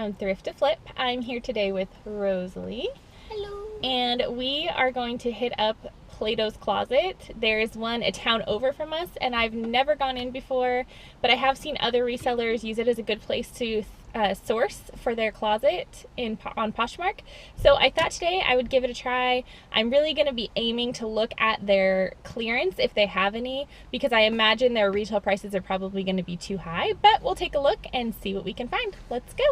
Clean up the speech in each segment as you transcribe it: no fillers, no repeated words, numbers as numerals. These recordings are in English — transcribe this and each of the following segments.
from Thrift To Flip. I'm here today with Rosalie. Hello. And we are going to hit up Plato's Closet. There's one a town over from us, and I've never gone in before, but I have seen other resellers use it as a good place to source for their closet on Poshmark. So I thought today I would give it a try. I'm really going to be aiming to look at their clearance if they have any, because I imagine their retail prices are probably going to be too high, but we'll take a look and see what we can find. Let's go.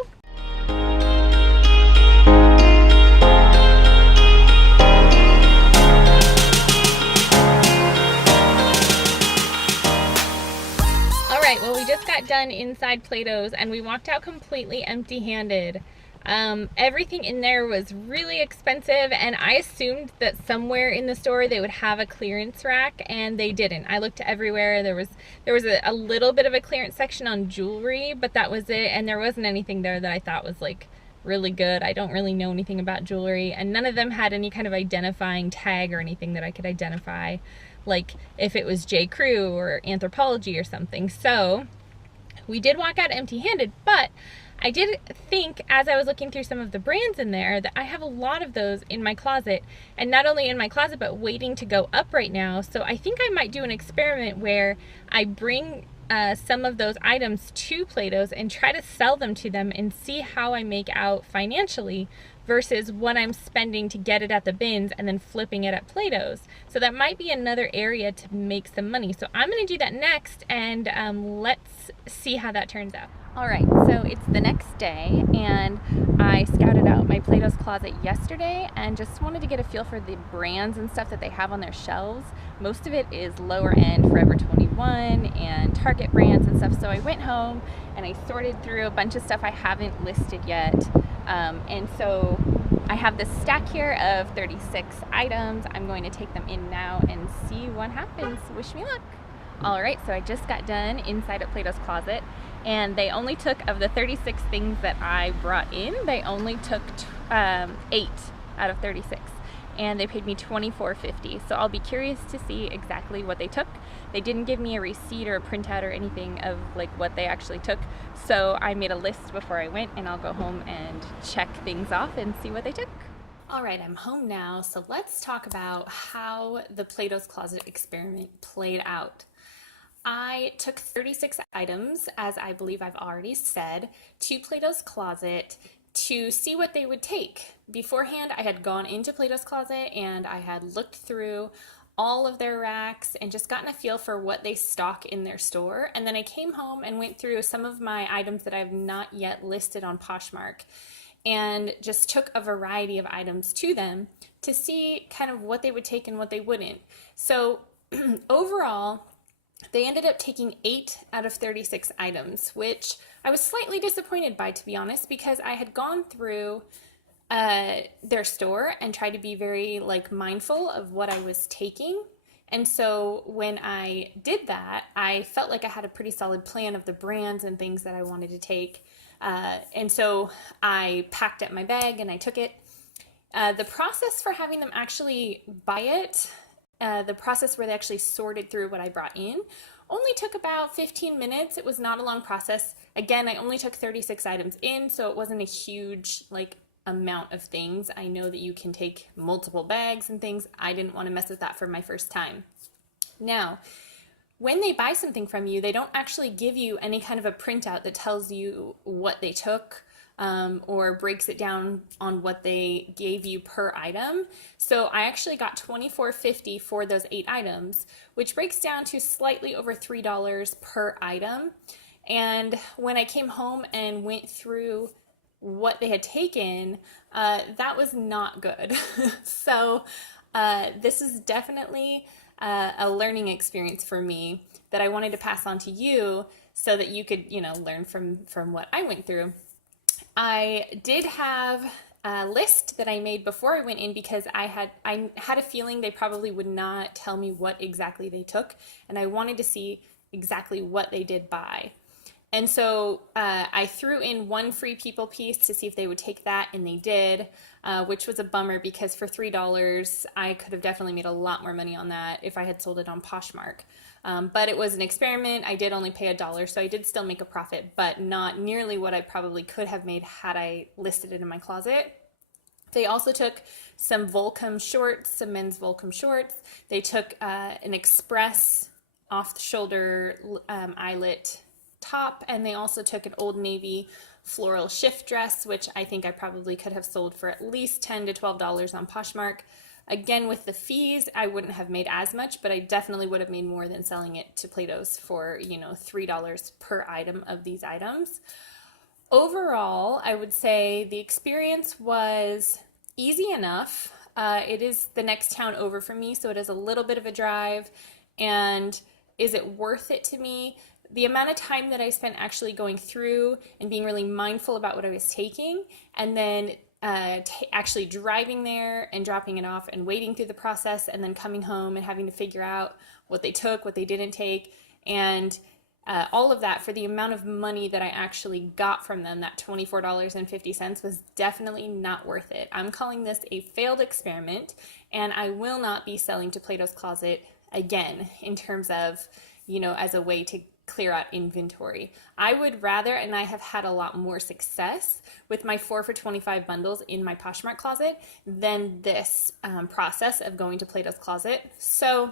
Well, we just got done inside Plato's and we walked out completely empty-handed. Everything in there was really expensive, and I assumed that somewhere in the store they would have a clearance rack, and they didn't. I looked everywhere. There was a little bit of a clearance section on jewelry, but that was it, and there wasn't anything there that I thought was like really good. I don't really know anything about jewelry, and none of them had any kind of identifying tag or anything that I could identify, like if it was J. Crew or Anthropology or something. So we did walk out empty-handed, but I did think, as I was looking through some of the brands in there, that I have a lot of those in my closet, and not only in my closet but waiting to go up right now. So I think I might do an experiment where I bring some of those items to Plato's and try to sell them to them and see how I make out financially versus what I'm spending to get it at the bins and then flipping it at Plato's. So that might be another area to make some money. So I'm going to do that next, and let's see how that turns out. All right, so it's the next day, and I scouted out my Plato's closet yesterday and just wanted to get a feel for the brands and stuff that they have on their shelves. Most of it is lower end, Forever 21 and Target brands and stuff. So I went home and I sorted through a bunch of stuff I haven't listed yet. And so I have this stack here of 36 items. I'm going to take them in now and see what happens. Wish me luck. All right, so I just got done inside at Plato's Closet, and they only took, of the 36 things that I brought in, they only took 8 out of 36, and they paid me $24.50. So I'll be curious to see exactly what they took. They didn't give me a receipt or a printout or anything of like what they actually took, so I made a list before I went, and I'll go home and check things off and see what they took. All right, I'm home now, so let's talk about how the Plato's Closet experiment played out. I took 36 items, as I believe I've already said, to Plato's Closet to see what they would take. Beforehand, I had gone into Plato's Closet and I had looked through all of their racks and just gotten a feel for what they stock in their store. And then I came home and went through some of my items that I've not yet listed on Poshmark and just took a variety of items to them to see kind of what they would take and what they wouldn't. So overall, they ended up taking 8 out of 36 items, which I was slightly disappointed by, to be honest, because I had gone through their store and tried to be very mindful of what I was taking. And so when I did that, I felt like I had a pretty solid plan of the brands and things that I wanted to take. And so I packed up my bag and I took it. The process for having them actually buy it, the process where they actually sorted through what I brought in, only took about 15 minutes. It was not a long process. Again, I only took 36 items in, so it wasn't a huge amount of things. I know that you can take multiple bags and things. I didn't want to mess with that for my first time. Now, when they buy something from you, they don't actually give you any kind of a printout that tells you what they took, or breaks it down on what they gave you per item. So I actually got $24.50 for those 8 items, which breaks down to slightly over $3 per item. And when I came home and went through what they had taken, that was not good. So this is definitely a learning experience for me that I wanted to pass on to you so that you could, learn from what I went through. I did have a list that I made before I went in because I had a feeling they probably would not tell me what exactly they took, and I wanted to see exactly what they did buy. And so I threw in one free people piece to see if they would take that, and they did, which was a bummer because for $3, I could have definitely made a lot more money on that if I had sold it on Poshmark. But it was an experiment. I did only pay $1, so I did still make a profit, but not nearly what I probably could have made had I listed it in my closet. They also took some Volcom shorts, some men's Volcom shorts. They took an Express off the shoulder eyelet top, and they also took an Old Navy floral shift dress, which I think I probably could have sold for at least $10 to $12 on Poshmark. Again, with the fees, I wouldn't have made as much, but I definitely would have made more than selling it to PLATO'S for, $3 per item of these items. Overall, I would say the experience was easy enough. It is the next town over for me, so it is a little bit of a drive. And is it worth it to me? The amount of time that I spent actually going through and being really mindful about what I was taking, and then actually driving there and dropping it off and waiting through the process, and then coming home and having to figure out what they took, what they didn't take, and all of that for the amount of money that I actually got from them, that $24.50, was definitely not worth it. I'm calling this a failed experiment, and I will not be selling to PLATO'S Closet again in terms of, as a way to clear out inventory. I would rather, and I have had a lot more success with my 4 for $25 bundles in my Poshmark closet than this process of going to PLATO'S Closet. So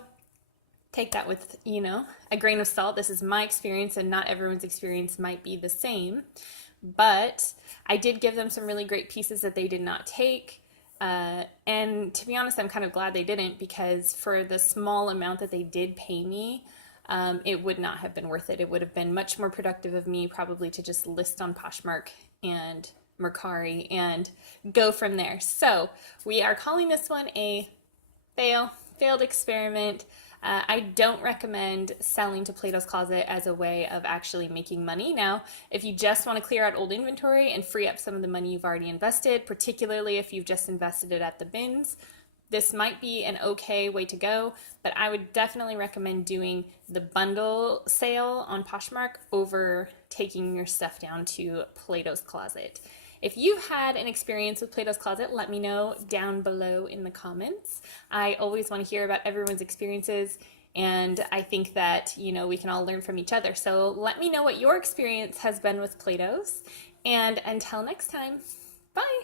take that with, a grain of salt. This is my experience, and not everyone's experience might be the same. But I did give them some really great pieces that they did not take. And to be honest, I'm kind of glad they didn't, because for the small amount that they did pay me, it would not have been worth it. It would have been much more productive of me probably to just list on Poshmark and Mercari and go from there. So we are calling this one a failed experiment. I don't recommend selling to PLATO'S Closet as a way of actually making money. Now, if you just want to clear out old inventory and free up some of the money you've already invested, particularly if you've just invested it at the bins, this might be an okay way to go, but I would definitely recommend doing the bundle sale on Poshmark over taking your stuff down to PLATO'S Closet. If you've had an experience with PLATO'S Closet, let me know down below in the comments. I always want to hear about everyone's experiences, and I think that, we can all learn from each other. So let me know what your experience has been with PLATO'S, and until next time, bye!